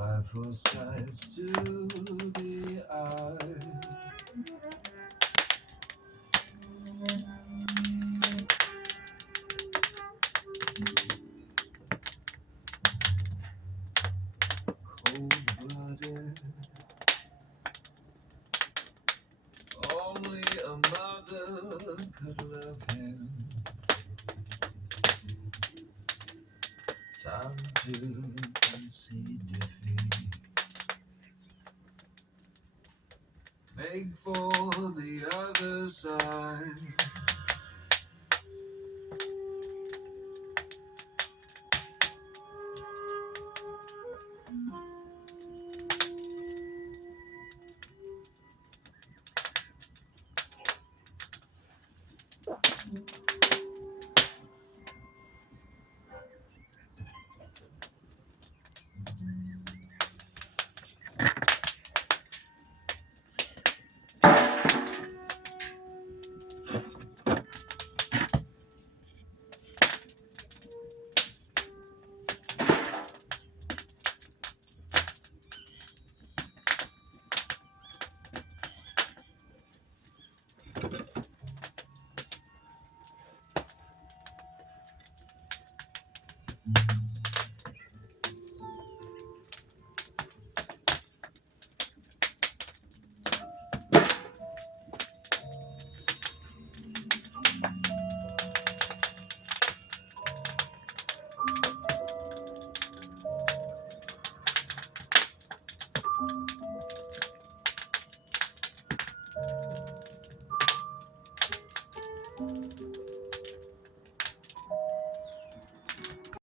Five full sides to the eye. Cold-blooded, only a mother could love him. Time to concede defeat. Make for the other side.